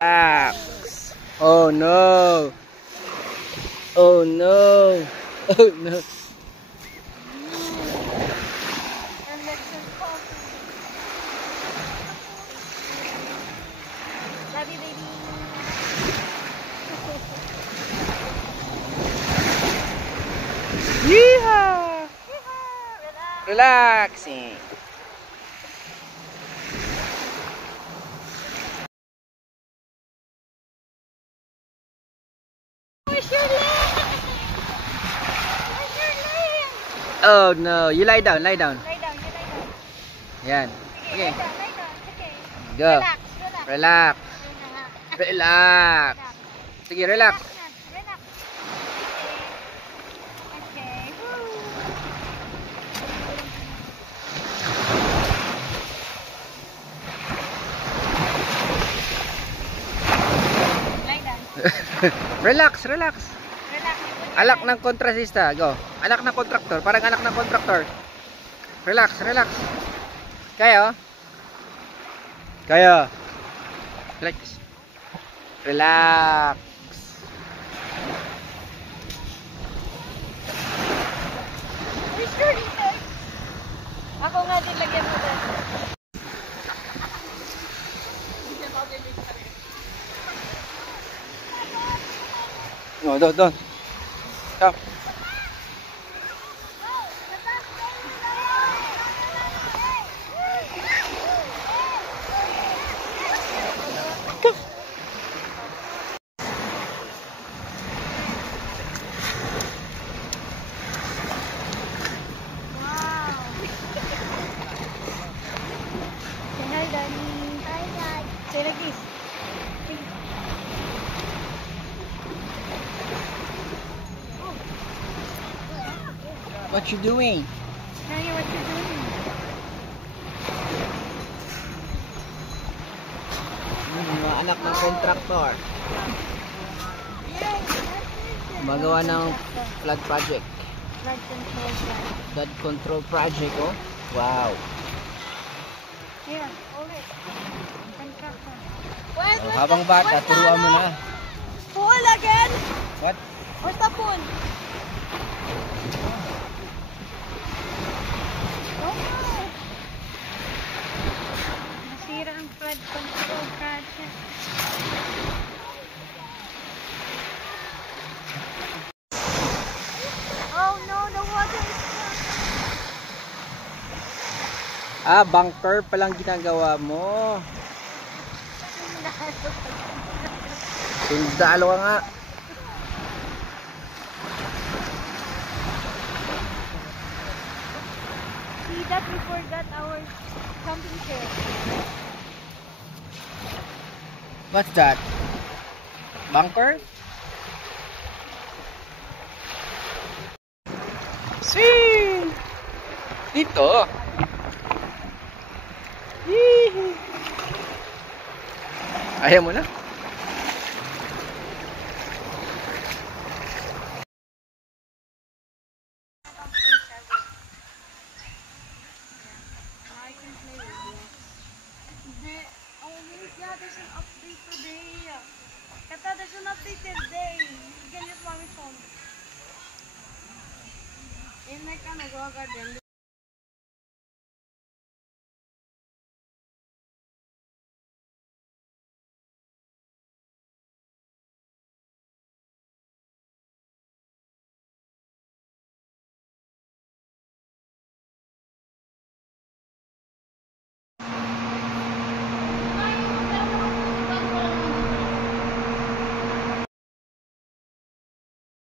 Relax. Oh no. Oh no. Oh no. Love you, baby. Yeehaw. Relax. Relaxing. Where's your leg? Where's your leg? Oh no. You lie down, lie down. Lie down, you lie down. Yan. Sige, Okay. lie down. Okay. Go. Relax, relax. Relax. Relax. Relax. Sige, relax. Relax. Okay. Woo. Lie down. Relax, relax. Relax. Alak ng kontrasista. Go. Anak ng kontraktor. Parang anak ng kontraktor. Relax, relax. Kaya, oh. Kaya. Relax. Relax. Where's your leg? Ako nga din, lagyan mo din. No, doon. Come. Say hi, Daddy. Hi, Dad. Say like this. What you doing? Nanya, what you doing? Mga anak ng kontraktor. Gumagawa ng flood project. Flood control plan. Flood control project, oh. Wow. Here, hold it. Contractor. Oh, habang bata, turuan mo na. Pool again? What? Where's the pool? Oh no! Nasira ang flood control project. Oh no, the water is Ah, bunker palang ginagawa mo. Sundalo ka nga. See that we forgot our camping chair. What's that? Bunker? See! Dito. Yee! Ayaw mo na? Yeah, there's an update today. Kata, there's an update today. You can use mommy's phone. In like, go garden.